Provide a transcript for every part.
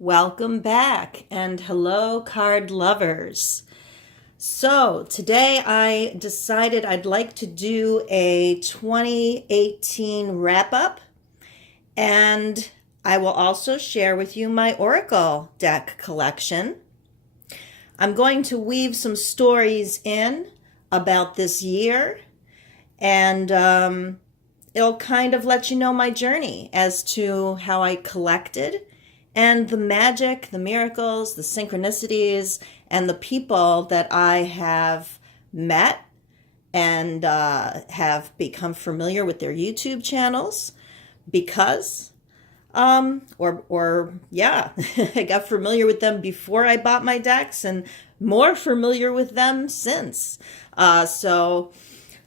Welcome back and hello card lovers. So today I decided I'd like to do a 2018 wrap up, and I will also share with you my Oracle deck collection. I'm going to weave some stories in about this year, and it'll kind of let you know my journey as to how I collected and the magic, the miracles, the synchronicities, and the people that I have met and have become familiar with their YouTube channels because, yeah, I got familiar with them before I bought my decks and more familiar with them since. So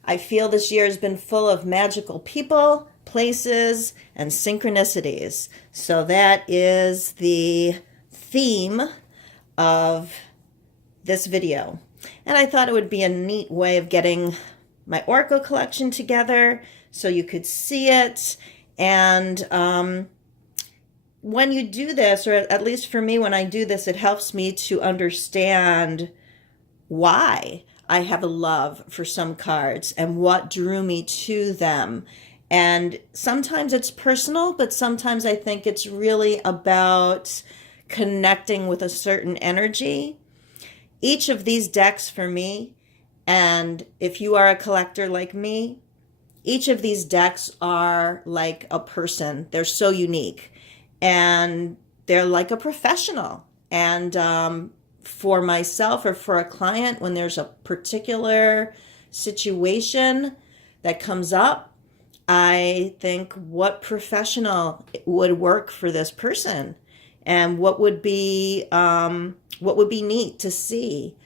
I feel this year has been full of magical people, places, and synchronicities. So that is the theme of this video. And I thought it would be a neat way of getting my Oracle collection together so you could see it. And when you do this, or at least for me, when I do this, it helps me to understand why I have a love for some cards and what drew me to them. And sometimes it's personal, but sometimes I think it's really about connecting with a certain energy. Each of these decks for me, and if you are a collector like me, each of these decks are like a person. They're so unique and they're like a professional. And for myself or for a client, when there's a particular situation that comes up, I think what professional would work for this person, and what would be neat to see.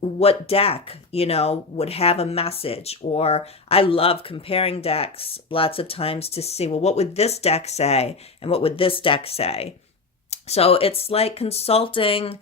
What deck, would have a message. Or I love comparing decks lots of times to see, well, what would this deck say, and what would this deck say? So it's like consulting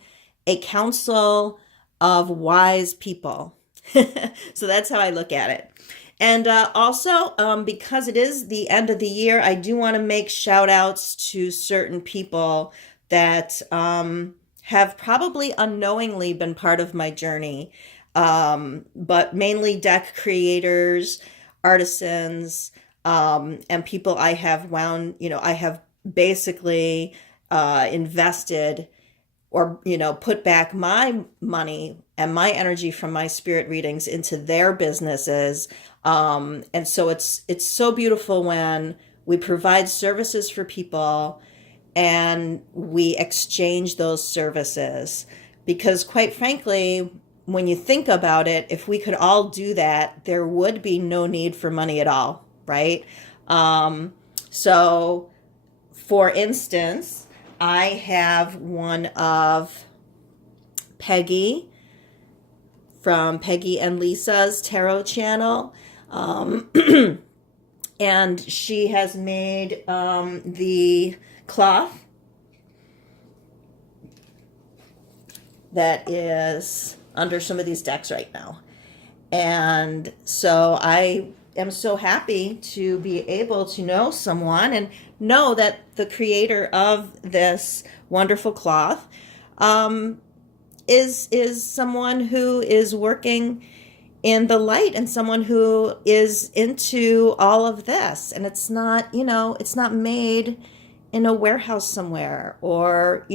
a council of wise people. So that's how I look at it. And also, because it is the end of the year, I do want to make shout outs to certain people that have probably unknowingly been part of my journey, but mainly deck creators, artisans, and people I have I have basically invested or, put back my money and my energy from my spirit readings into their businesses. And so it's so beautiful when we provide services for people and we exchange those services. Because quite frankly, when you think about it, if we could all do that, there would be no need for money at all, right? So for instance, I have one of Peggy from Peggy and Lisa's tarot channel. And she has made the cloth that is under some of these decks right now. And so I am so happy to be able to know someone and know that the creator of this wonderful cloth is someone who is working in the light and someone who is into all of this. And it's not, it's not made in a warehouse somewhere or,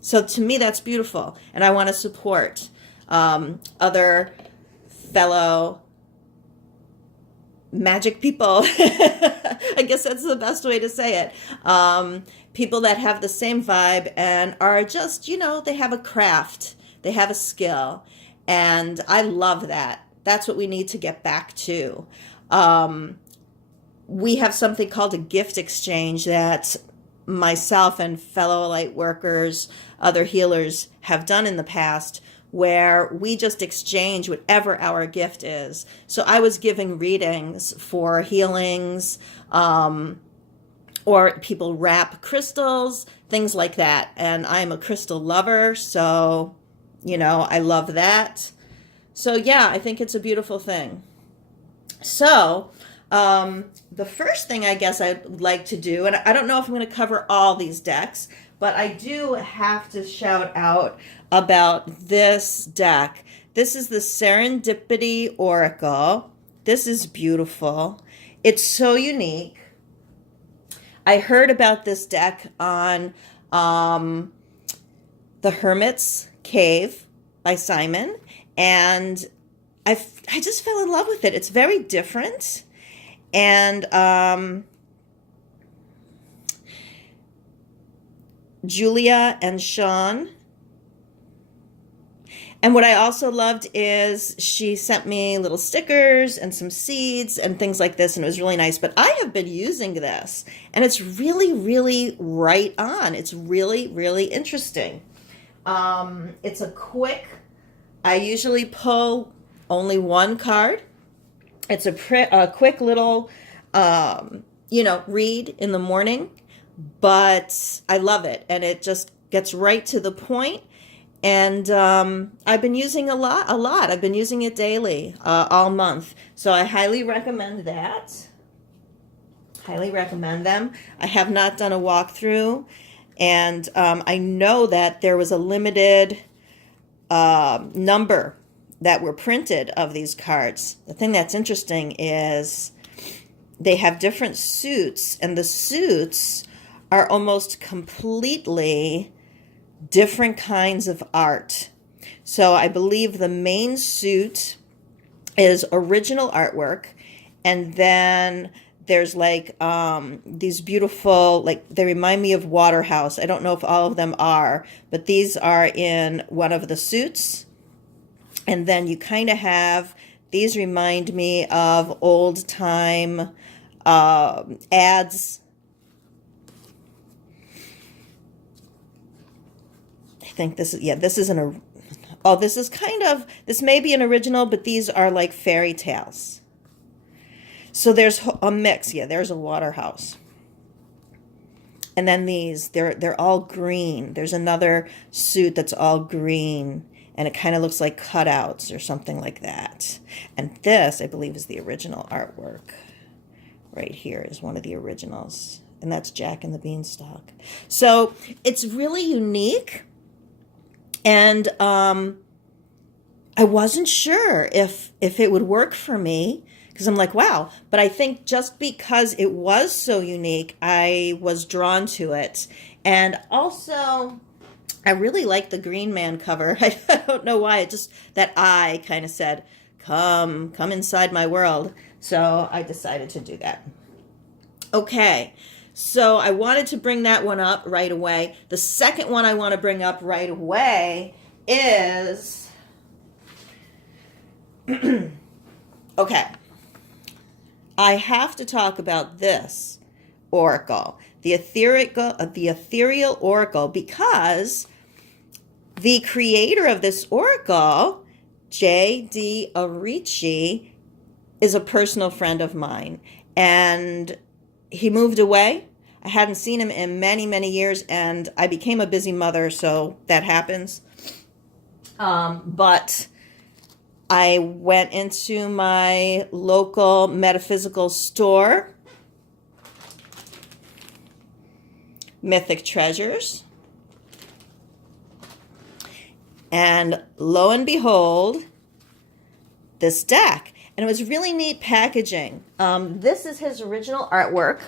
so to me, that's beautiful. And I want to support other fellow magic people. I guess that's the best way to say it. People that have the same vibe and are just, they have a craft, they have a skill. And I love that. That's what we need to get back to. We have something called a gift exchange that myself and fellow light workers, other healers have done in the past, where we just exchange whatever our gift is. So I was giving readings for healings, or people wrap crystals, things like that. And I'm a crystal lover, so, I love that. So yeah, I think it's a beautiful thing. So the first thing I guess I'd like to do, and I don't know if I'm going to cover all these decks, But I do have to shout out about this deck. This is the Serendipity Oracle. This is beautiful. It's so unique. I heard about this deck on The Hermit's Cave by Simon, and I just fell in love with it. It's very different. And Julia and Sean. And what I also loved is she sent me little stickers and some seeds and things like this, and it was really nice. But I have been using this, and it's really, really right on. It's really, really interesting. It's a quick, I usually pull only one card. It's a quick little, read in the morning, but I love it. And it just gets right to the point. And I've been using a lot. I've been using it daily, all month. So I highly recommend that. Highly recommend them. I have not done a walkthrough. And I know that there was a limited number that were printed of these cards. The thing that's interesting is they have different suits, and the suits are almost completely different kinds of art. So I believe the main suit is original artwork, and then there's like these beautiful, like they remind me of Waterhouse. I don't know if all of them are, but these are in one of the suits. And then you kind of have, these remind me of old time ads. I think this is, this is this may be an original, but these are like fairy tales. So there's a mix. Yeah, there's a Waterhouse. And then these, they're all green. There's another suit that's all green, and it kind of looks like cutouts or something like that. And this, I believe, is the original artwork. Right here is one of the originals. And that's Jack and the Beanstalk. So it's really unique. And I wasn't sure if it would work for me, because I'm like, wow. But I think just because it was so unique, I was drawn to it. And also, I really like the Green Man cover. I don't know why. It just, that eye kind of said, come inside my world. So I decided to do that. Okay. So I wanted to bring that one up right away. The second one I want to bring up right away is, okay, I have to talk about this oracle, the ethereal oracle, because the creator of this oracle, J.D. Arici, is a personal friend of mine, and he moved away. I hadn't seen him in many, many years, and I became a busy mother, so that happens. But I went into my local metaphysical store, Mythic Treasures, and lo and behold, this deck. And it was really neat packaging. This is his original artwork.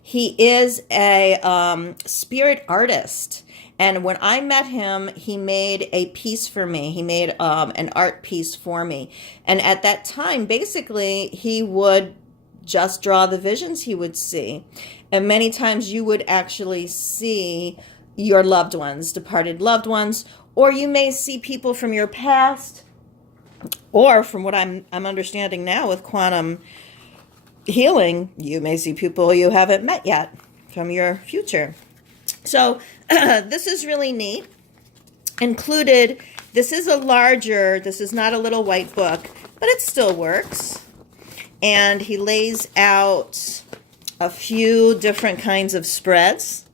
He is a spirit artist. And when I met him, he made a piece for me. He made an art piece for me. And at that time, basically, he would just draw the visions he would see. And many times you would actually see your loved ones, departed loved ones, or you may see people from your past, or from what I'm understanding now with quantum healing, you may see people you haven't met yet from your future. So this is really neat. Included, this is this is not a little white book, but it still works. And he lays out a few different kinds of spreads.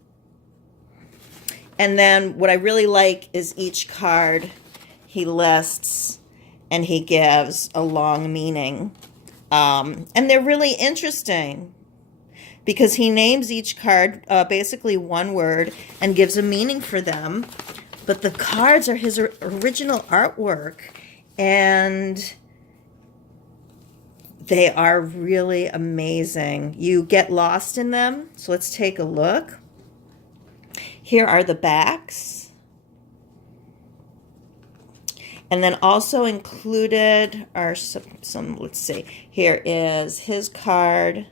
And then what I really like is each card he lists and he gives a long meaning. And they're really interesting. because he names each card basically one word and gives a meaning for them. But the cards are his original artwork, and they are really amazing. You get lost in them. So let's take a look. Here are the backs. And then also included are some, let's see, here is his card.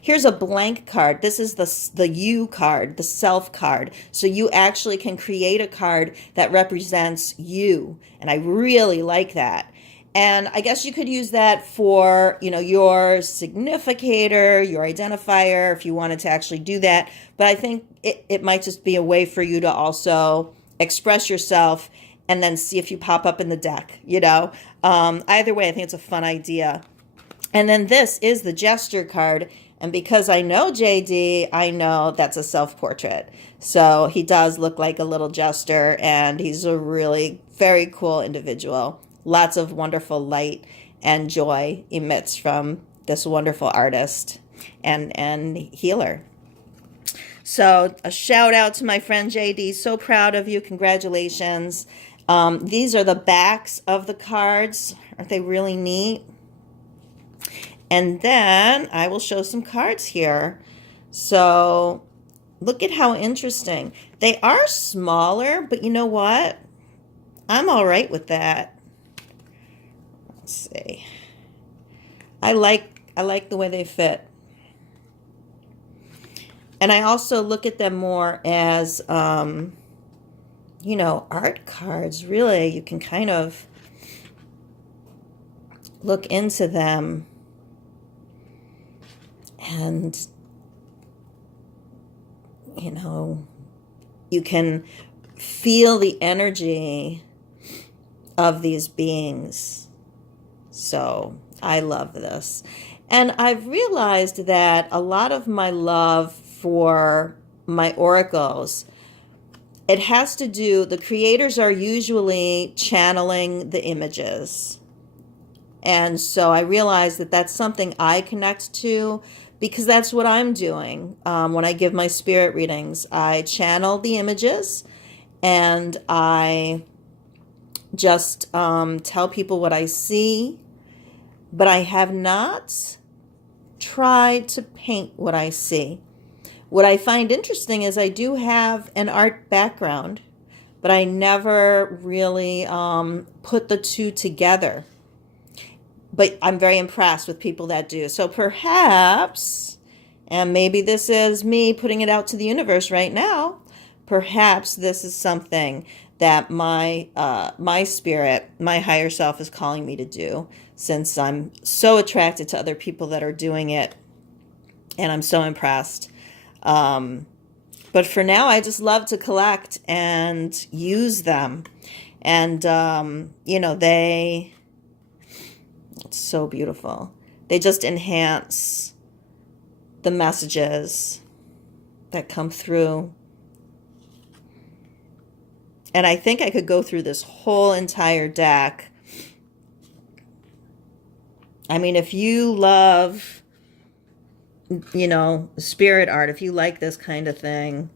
Here's a blank card. This is the you card, the self card. So you actually can create a card that represents you. And I really like that. And I guess you could use that for, you know, your significator, your identifier, if you wanted to actually do that. But I think it might just be a way for you to also express yourself and then see if you pop up in the deck, you know. Either way, I think it's a fun idea. And then this is the gesture card. And because I know JD, I know that's a self-portrait. So he does look like a little jester, and he's a really very cool individual. Lots of wonderful light and joy emits from this wonderful artist and healer. So a shout out to my friend JD. So proud of you. Congratulations. These are the backs of the cards. Aren't they really neat? And then I will show some cards here. So look at how interesting. They are smaller, but you know what? I'm all right with that. Let's see. I like the way they fit. And I also look at them more as, you know, art cards. Really, you can kind of look into them. And, you know, you can feel the energy of these beings. So I love this. And I've realized that a lot of my love for my oracles, it has to do, the creators are usually channeling the images. And so I realize that that's something I connect to, because that's what I'm doing. When I give my spirit readings, I channel the images, and I just tell people what I see, but I have not tried to paint what I see. What I find interesting is I do have an art background, but I never really put the two together. But I'm very impressed with people that do. So perhaps, and maybe this is me putting it out to the universe right now, perhaps this is something that my spirit, my higher self is calling me to do, since I'm so attracted to other people that are doing it, and I'm so impressed. But for now, I just love to collect and use them. And, you know, it's so beautiful. They just enhance the messages that come through. And I think I could go through this whole entire deck. I mean, if you love, you know, spirit art, if you like this kind of thing,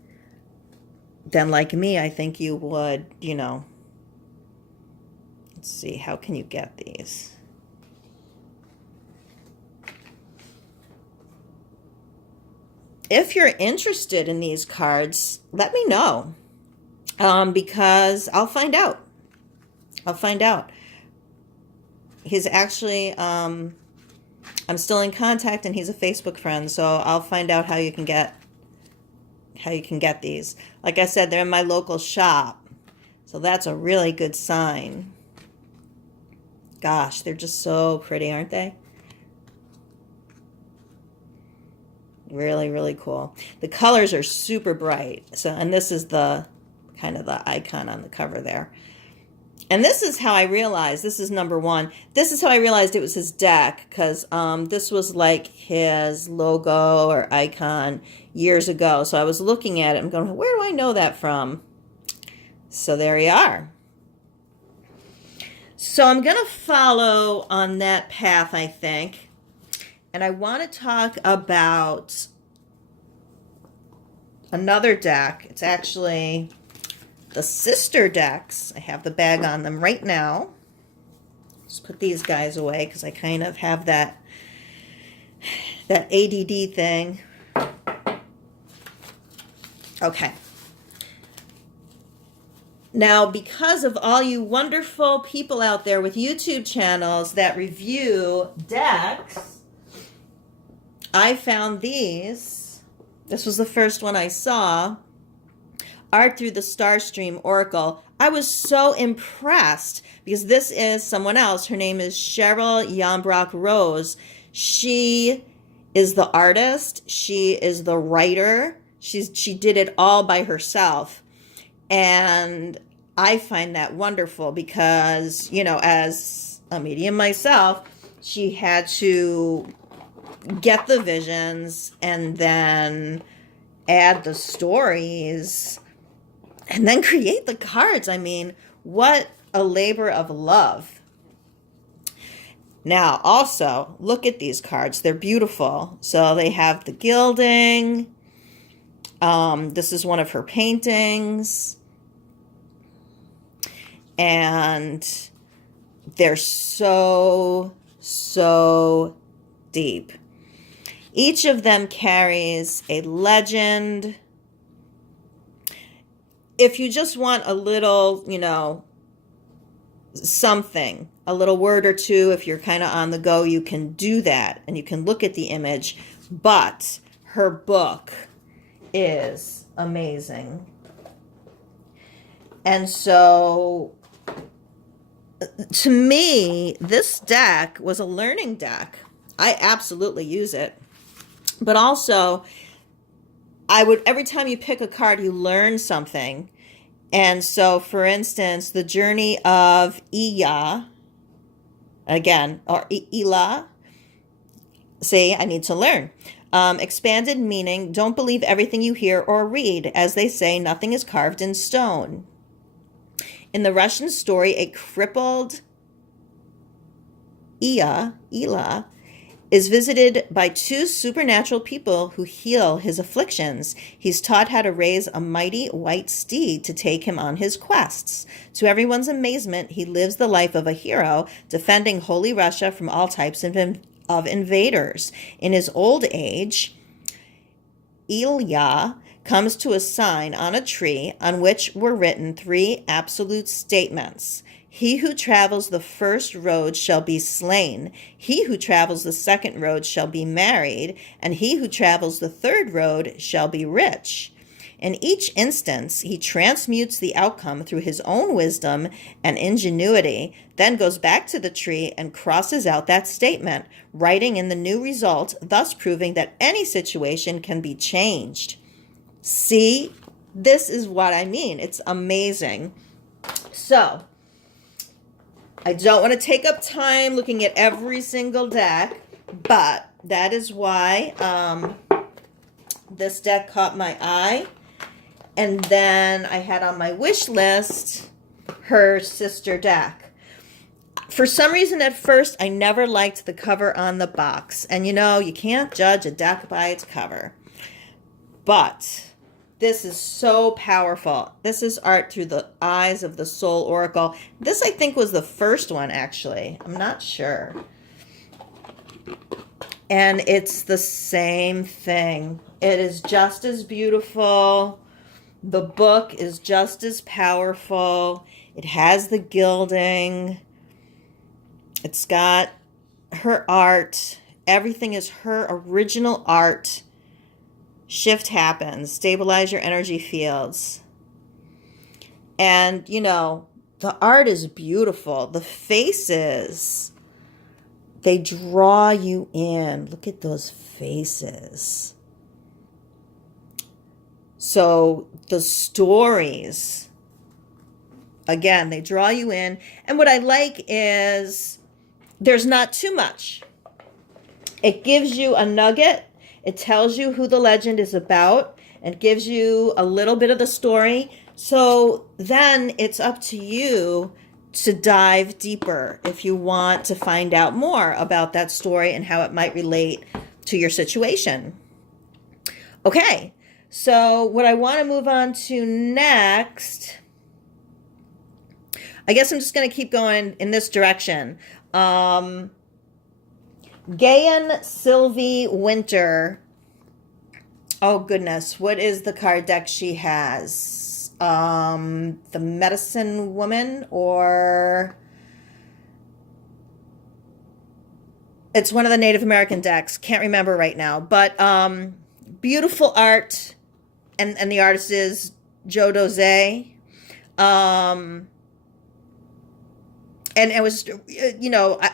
then like me, I think you would, you know. Let's see, how can you get these? If you're interested in these cards, let me know, because I'll find out. I'll find out. He's actually, I'm still in contact, and he's a Facebook friend, so I'll find out how you can get these. Like I said, they're in my local shop, so that's a really good sign. Gosh, they're just so pretty, aren't they? Really, really cool. The colors are super bright. So, and this is the kind of the icon on the cover there. And this is how I realized, this is number one. This is how I realized it was his deck, because this was like his logo or icon years ago. So I was looking at it and going, where do I know that from? So there you are. So I'm going to follow on that path, I think. And I want to talk about another deck. It's actually the sister decks. I have the bag on them right now. Just put these guys away because I kind of have that ADD thing. Okay. Now, because of all you wonderful people out there with YouTube channels that review decks, I found these. This was the first one I saw. Art through the Starstream Oracle. I was so impressed because this is someone else. Her name is Cheryl Yambrock Rose. She is the artist. She is the writer. She did it all by herself. And I find that wonderful because, you know, as a medium myself, she had to get the visions and then add the stories and then create the cards. I mean, what a labor of love. Now, also, look at these cards. They're beautiful. So they have the gilding. This is one of her paintings. And they're so deep. Each of them carries a legend. If you just want a little, you know, something, a little word or two, if you're kind of on the go, you can do that and you can look at the image. But her book is amazing. And so, to me, this deck was a learning deck. I absolutely use it. But also, every time you pick a card, you learn something. And so, for instance, the journey of Iya, again, or Ila, see, I need to learn. Expanded meaning, don't believe everything you hear or read. As they say, nothing is carved in stone. In the Russian story, a crippled Ila, is visited by two supernatural people who heal his afflictions. He's taught how to raise a mighty white steed to take him on his quests. To everyone's amazement, he lives the life of a hero, defending Holy Russia from all types of invaders. In his old age, Ilya comes to a sign on a tree on which were written 3 absolute statements. He who travels the first road shall be slain. He who travels the second road shall be married. And he who travels the third road shall be rich. In each instance, he transmutes the outcome through his own wisdom and ingenuity, then goes back to the tree and crosses out that statement, writing in the new result, thus proving that any situation can be changed. See, this is what I mean. It's amazing. So, I don't want to take up time looking at every single deck, but that is why this deck caught my eye. And then I had on my wish list her sister deck. For some reason at first, I never liked the cover on the box. And you know, you can't judge a deck by its cover. But this is so powerful. This is art through the eyes of the Soul Oracle. This, I think, was the first one, actually. I'm not sure. And it's the same thing. It is just as beautiful. The book is just as powerful. It has the gilding. It's got her art. Everything is her original art. Shift happens. Stabilize your energy fields. And, you know, the art is beautiful. The faces, they draw you in. Look at those faces. So the stories, again, they draw you in. And what I like is there's not too much. It gives you a nugget. It tells you who the legend is about and gives you a little bit of the story. So then it's up to you to dive deeper if you want to find out more about that story and how it might relate to your situation. Okay, so what I want to move on to next, I guess I'm just going to keep going in this direction. Gayan Sylvie Winter. Oh, goodness. What is the card deck she has? The Medicine Woman, or it's one of the Native American decks. Can't remember right now. But beautiful art. And the artist is Joe Doze. And it was,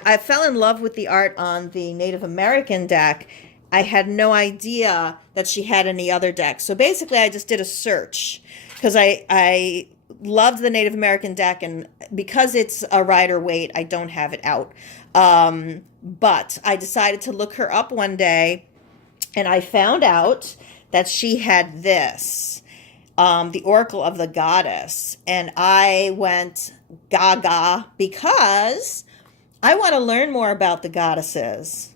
I fell in love with the art on the Native American deck. I had no idea that she had any other decks. So basically, I just did a search because I loved the Native American deck. And because it's a Rider-Waite, I don't have it out. But I decided to look her up one day, and I found out that she had this, the Oracle of the Goddess. And I went gaga because I want to learn more about the goddesses.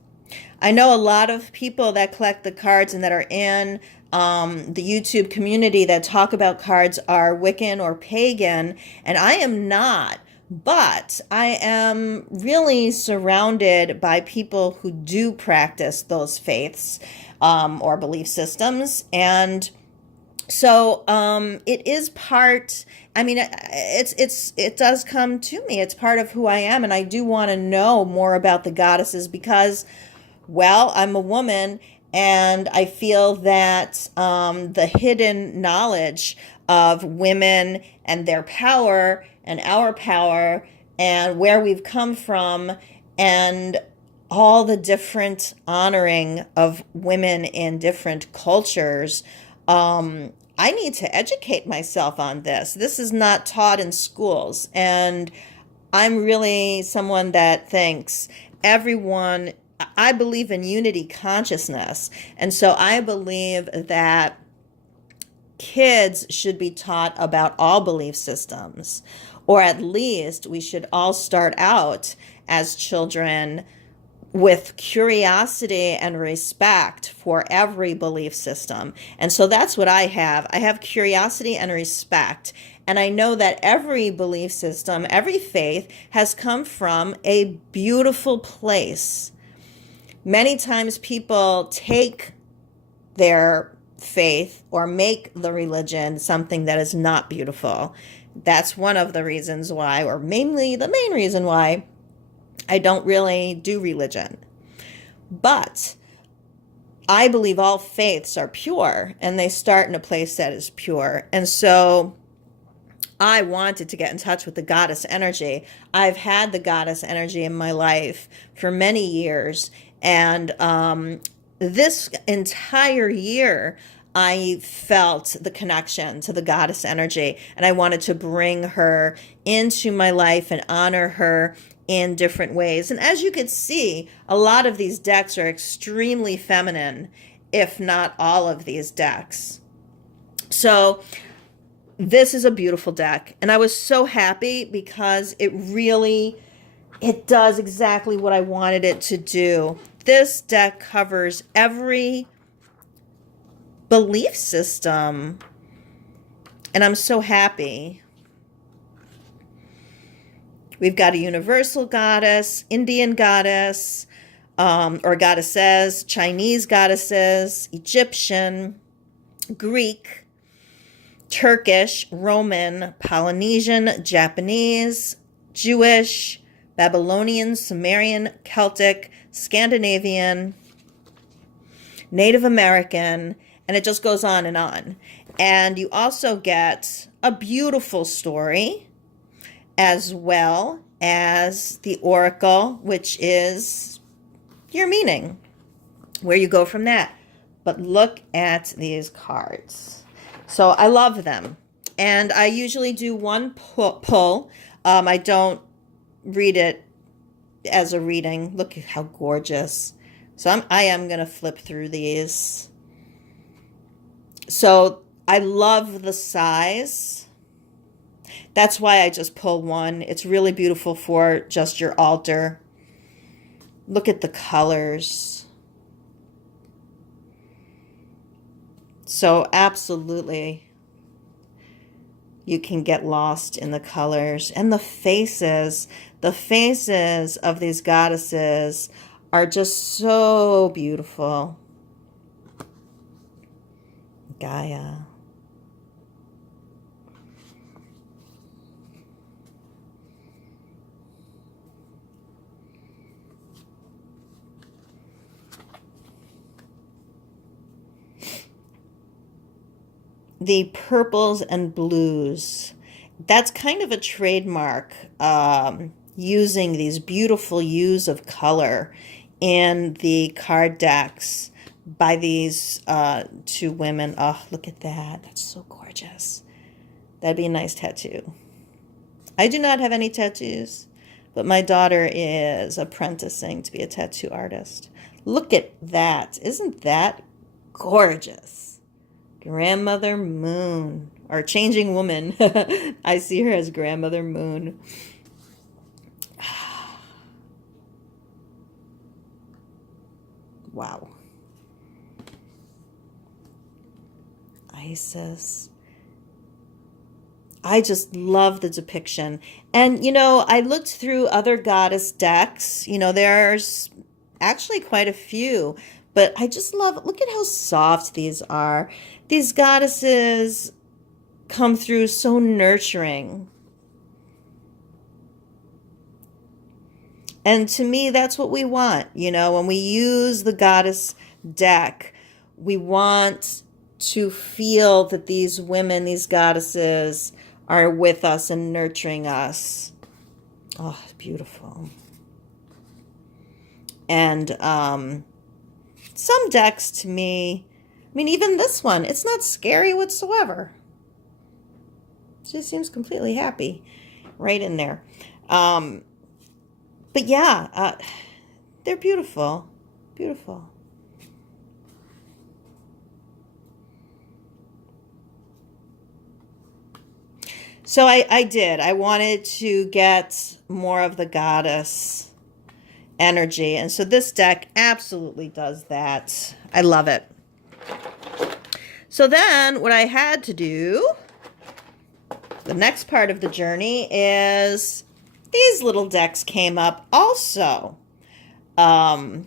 I know a lot of people that collect the cards and that are in the YouTube community that talk about cards are Wiccan or pagan, and I am not. But I am really surrounded by people who do practice those faiths or belief systems. And so it is part, I mean, it does come to me. It's part of who I am. And I do want to know more about the goddesses because, well, I'm a woman, and I feel that the hidden knowledge of women and their power and our power and where we've come from and all the different honoring of women in different cultures, I need to educate myself on this. This is not taught in schools, and I'm really someone that thinks everyone, I believe in unity consciousness, and so I believe that kids should be taught about all belief systems, or at least we should all start out as children with curiosity and respect for every belief system. And so that's what I have. I have curiosity and respect. And I know that every belief system, every faith has come from a beautiful place. Many times people take their faith or make the religion something that is not beautiful. That's one of the reasons why, or mainly the main reason why, I don't really do religion. But I believe all faiths are pure, and they start in a place that is pure. And so I wanted to get in touch with the goddess energy. I've had the goddess energy in my life for many years. And this entire year, I felt the connection to the goddess energy, and I wanted to bring her into my life and honor her in different ways. And as you can see, a lot of these decks are extremely feminine, if not all of these decks. So this is a beautiful deck, and I was so happy because it does exactly what I wanted it to do. This deck covers every belief system, and I'm so happy. We've got a universal goddess, Indian goddess, or goddesses, Chinese goddesses, Egyptian, Greek, Turkish, Roman, Polynesian, Japanese, Jewish, Babylonian, Sumerian, Celtic, Scandinavian, Native American, and it just goes on and on. And you also get a beautiful story, as well as the oracle, which is your meaning, where you go from that. But look at these cards. So I love them. And I usually do one pull. I don't read it as a reading. Look at how gorgeous. So I am going to flip through these. So I love the size. That's why I just pull one. It's really beautiful for just your altar. Look at the colors. So absolutely, you can get lost in the colors and the faces. The faces of these goddesses are just so beautiful. Gaia. The purples and blues. That's kind of a trademark, using these beautiful hues of color in the card decks by these two women. Oh, look at that. That's so gorgeous. That'd be a nice tattoo. I do not have any tattoos, but my daughter is apprenticing to be a tattoo artist. Look at that. Isn't that gorgeous? Grandmother Moon, or Changing Woman. I see her as Grandmother Moon. Wow. Isis. I just love the depiction. And, you know, I looked through other goddess decks. You know, there's actually quite a few. But I just love, look at how soft these are. These goddesses come through so nurturing. And to me, that's what we want. You know, when we use the goddess deck, we want to feel that these women, these goddesses, are with us and nurturing us. Oh, beautiful. And some decks to me, I mean, even this one, it's not scary whatsoever. It just seems completely happy right in there. But yeah, they're beautiful. Beautiful. So I did. I wanted to get more of the goddess energy. And so this deck absolutely does that. I love it. So then what I had to do, the next part of the journey, is these little decks came up also by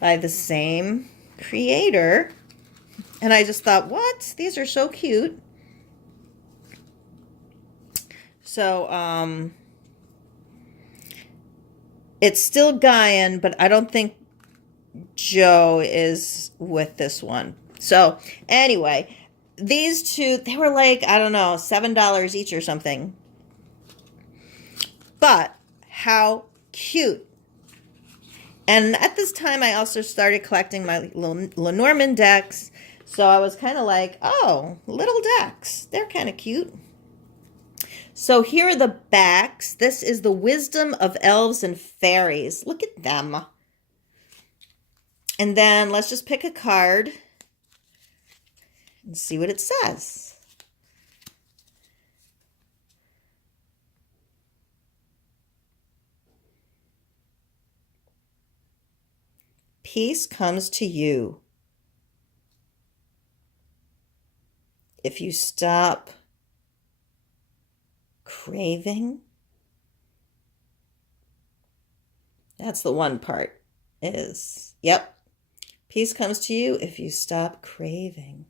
the same creator. And I just thought, what? These are so cute. So, it's still Gaian, but I don't think Joe is with this one. So, anyway, these two, they were like, I don't know, $7 each or something. But how cute. And at this time, I also started collecting my Lenormand decks. So I was kind of like, oh, little decks. They're kind of cute. So here are the backs. This is the Wisdom of Elves and Fairies. Look at them. And then let's just pick a card and see what it says. Peace comes to you if you stop craving. That's the one part is, yep. Peace comes to you if you stop craving.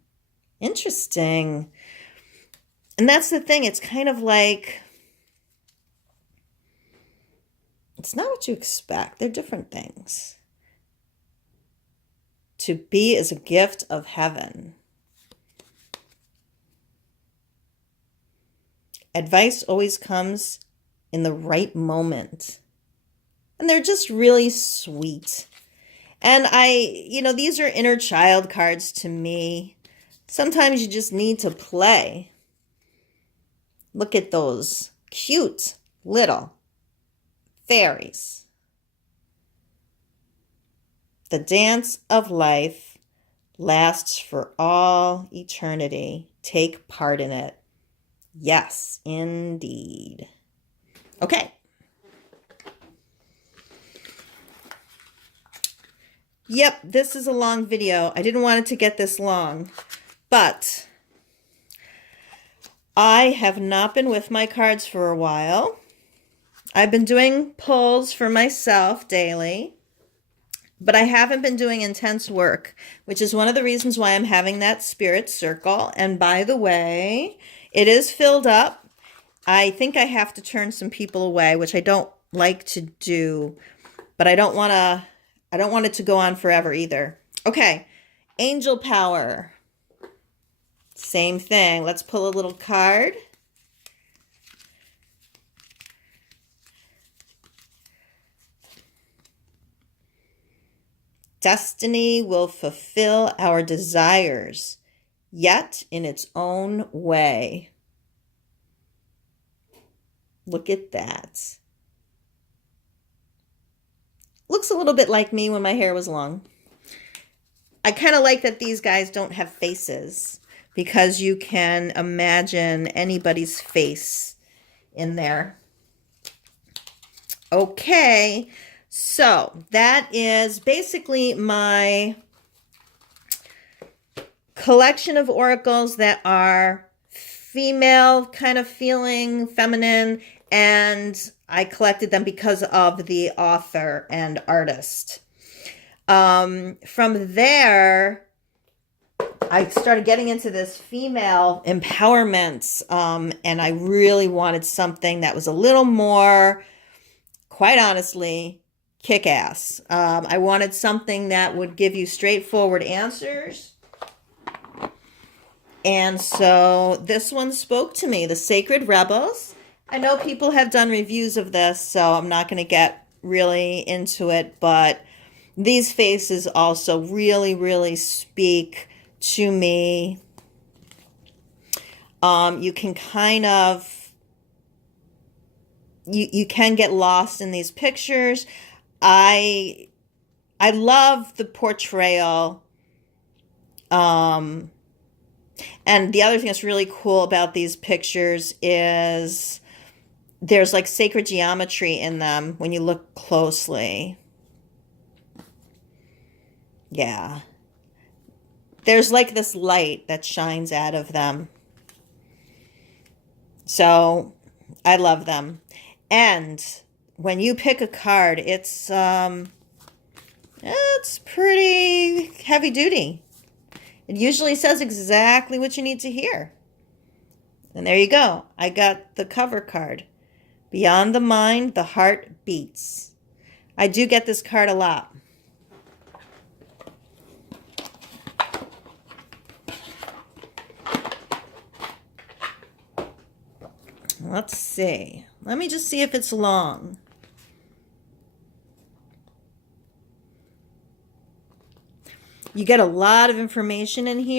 Interesting. And that's the thing. It's kind of like, it's not what you expect. They're different things. To be is a gift of heaven. Advice always comes in the right moment. And they're just really sweet. And these are inner child cards to me. Sometimes you just need to play. Look at those cute little fairies. The dance of life lasts for all eternity. Take part in it. Yes, indeed. Okay. Yep, this is a long video. I didn't want it to get this long, but I have not been with my cards for a while. I've been doing pulls for myself daily, but I haven't been doing intense work, which is one of the reasons why I'm having that spirit circle. And by the way, it is filled up. I think I have to turn some people away, which I don't like to do, but I don't want it to go on forever either. Okay, angel power. Same thing. Let's pull a little card. Destiny will fulfill our desires, yet in its own way. Look at that. Looks a little bit like me when my hair was long. I kind of like that these guys don't have faces, because you can imagine anybody's face in there. Okay, so that is basically my collection of oracles that are female kind of feeling, feminine, and I collected them because of the author and artist. From there, I started getting into this female empowerment, and I really wanted something that was a little more, quite honestly, kick-ass. I wanted something that would give you straightforward answers. And so this one spoke to me, The Sacred Rebels. I know people have done reviews of this, so I'm not going to get really into it, but these faces also really, really speak to me. You can kind of, you can get lost in these pictures. I love the portrayal. And the other thing that's really cool about these pictures is there's like sacred geometry in them when you look closely. Yeah. There's like this light that shines out of them. So I love them. And when you pick a card, it's pretty heavy duty. It usually says exactly what you need to hear. And there you go. I got the cover card. Beyond the mind, the heart beats. I do get this card a lot. Let's see. Let me just see if it's long. You get a lot of information in here.